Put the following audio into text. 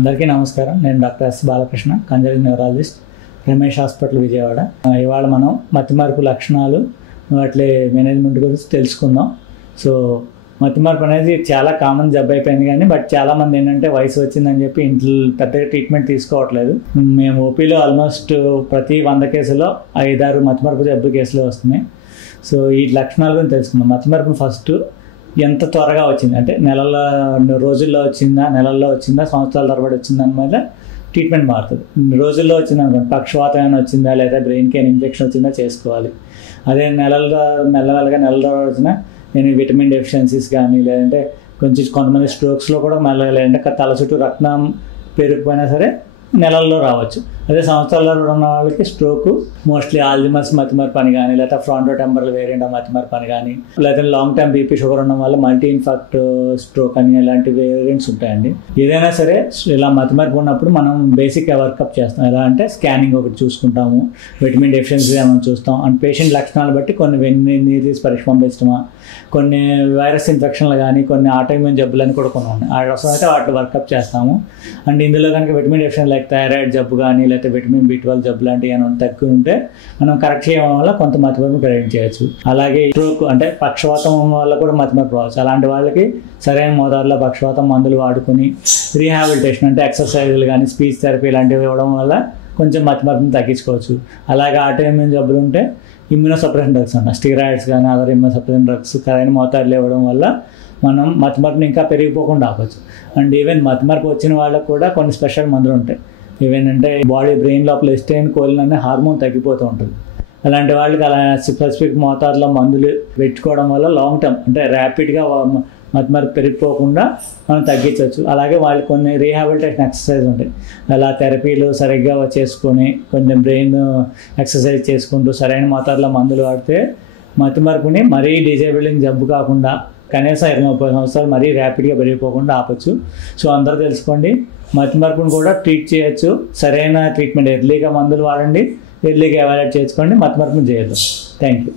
అందరికీ నమస్కారం. నేను doctor yes Balakrishna, consultant neurologist, Ramesh hospital, Vijayawada. ఇవాళ మనం మతిమరుపు లక్షణాలు, వాటి మేనేజ్మెంట్ గురించి తెలుసుకుందాం. సో మతిమరుపు అనేది చాలా కామన్ జబ్బు అయిపోయింది, కానీ చాలామంది ఏంటంటే వయసు వచ్చిందని చెప్పి ఇంట్లో పెద్దగా ట్రీట్మెంట్ తీసుకోవట్లేదు. మేము ఓపీలో ఆల్మోస్ట్ ప్రతి 100 కేసులో 5-6 మతిమరుపు జబ్బు కేసులు వస్తున్నాయి. సో ఈ లక్షణాల గురించి తెలుసుకుందాం. మతిమరుపు ఫస్ట్ ఎంత త్వరగా వచ్చింది అంటే రోజుల్లో వచ్చిందా, నెలల్లో వచ్చిందా, సంవత్సరాల తరబడి వచ్చిందా అని మీద ట్రీట్మెంట్ మారుతుంది. రోజుల్లో వచ్చింది అనుకోండి, పక్షవాతం ఏమైనా వచ్చిందా లేదా బ్రెయిన్కి ఏమైనా ఇన్ఫెక్షన్ వచ్చిందా చేసుకోవాలి. అదే మెల్లమెల్లగా నెల తరబడి వచ్చినా నేను విటమిన్ డెఫిషియన్సీస్ కానీ, లేదంటే కొంతమంది స్ట్రోక్స్లో కూడా మెల్లగా, లేదంటే తల చుట్టూ రక్తం పెరిగిపోయినా సరే నెలల్లో రావచ్చు. అదే సంవత్సరాల్లో ఉన్న వాళ్ళకి స్ట్రోక్ మోస్ట్లీ ఆల్జిమర్స్ మతిమరుపు అని కానీ, లేకపోతే ఫ్రాంటో టెంపరల్ వేరియంట్ మతిమరుపు అని కానీ, లేకపోతే లాంగ్ టర్మ్ బీపీ షుగర్ ఉండడం వల్ల మల్టీ ఇన్ఫాక్ట్ స్ట్రోక్ అని ఇలాంటి వేరియంట్స్ ఉంటాయండి. ఏదైనా సరే ఇలా మతిమరుపు ఉన్నప్పుడు మనం బేసిక్ వర్కప్ చేస్తాం. ఎలా అంటే స్కానింగ్ ఒకటి చూసుకుంటాము, విటమిన్ డెఫిషియన్సీ ఏమైనా చూస్తాం, అండ్ పేషెంట్ లక్షణాలు బట్టి కొన్ని నీరు తీసి పరీక్ష పంపించడమా, కొన్ని వైరస్ ఇన్ఫెక్షన్లు కానీ, కొన్ని ఆటోఇమ్యూన్ జబ్బులని కూడా కొన్ని ఉన్నాయి. అవసరం అయితే వాటి వర్కప్ చేస్తాము. అండ్ ఇందులో కనుక విటమిన్ డెఫిషియన్ లైక్ థైరాయిడ్ జబ్బు కానీ, లేకపోతే విటమిన్ B12 జబ్బు లాంటివి ఏమైనా తక్కువ ఉంటే మనం కరెక్ట్ చేయడం వల్ల కొంత మతిమరుపు ప్రివెంట్ చేయొచ్చు. అలాగే స్ట్రోక్ అంటే పక్షవాతం వల్ల కూడా మతిమరుపు రావచ్చు. అలాంటి వాళ్ళకి సరైన మోతాదులో పక్షవాతం మందులు వాడుకొని రీహాబిలిటేషన్ అంటే ఎక్సర్సైజులు కానీ, స్పీచ్ థెరపీ ఇలాంటివి ఇవ్వడం వల్ల కొంచెం మతిమరుపుని తగ్గించుకోవచ్చు. అలాగే ఆటోఇమ్యూన్ జబ్బులు ఉంటే ఇమ్యూనోసప్రెషన్ డ్రగ్స్ అంట, స్టీరాయిడ్స్ కానీ అదర్ ఇమ్యూనోసప్రెషన్ డ్రగ్స్ సరైన మోతాదులో ఇవ్వడం వల్ల మనం మతిమరుపుని ఇంకా పెరిగిపోకుండా ఆపచ్చు. అండ్ ఈవెన్ మతిమరుపు వచ్చిన వాళ్ళకు కూడా కొన్ని స్పెషల్ మందులు ఉంటాయి. ఈవెన్ అంటే బ్రెయిన్ లోపల ఎస్టైన్ కోలిన్ అనే హార్మోన్ తగ్గిపోతూ ఉంటుంది. అలాంటి వాళ్ళకి అలా స్పెసిఫిక్ మోతాదులో మందులు పెట్టుకోవడం వల్ల లాంగ్ టర్మ్ అంటే ర్యాపిడ్గా మతిమరుపు పెరిగిపోకుండా మనం తగ్గించవచ్చు. అలాగే వాళ్ళు కొన్ని రీహాబిలిటేషన్ ఎక్సర్సైజ్ ఉంటాయి. అలా థెరపీలు సరిగ్గా చేసుకొని కొంచెం బ్రెయిన్ ఎక్సర్సైజ్ చేసుకుంటూ సరైన మోతాదులో మందులు వాడితే మతిమరుపుని మరీ డిజేబులింగ్ జబ్బు కాకుండా కనీసం 20-30 సంవత్సరాలు మరీ ర్యాపిడ్గా పెరిగిపోకుండా ఆపచ్చు. సో అందరూ తెలుసుకోండి, మతిమరుపుని కూడా ట్రీట్ చేయొచ్చు. సరైన ట్రీట్మెంట్ ఎర్లీగా మందులు వాడండి, ఎర్లీగా ఎవాల్యుయేట్ చేసుకోండి, మతిమరుపుని చేయొద్దు. Thank you.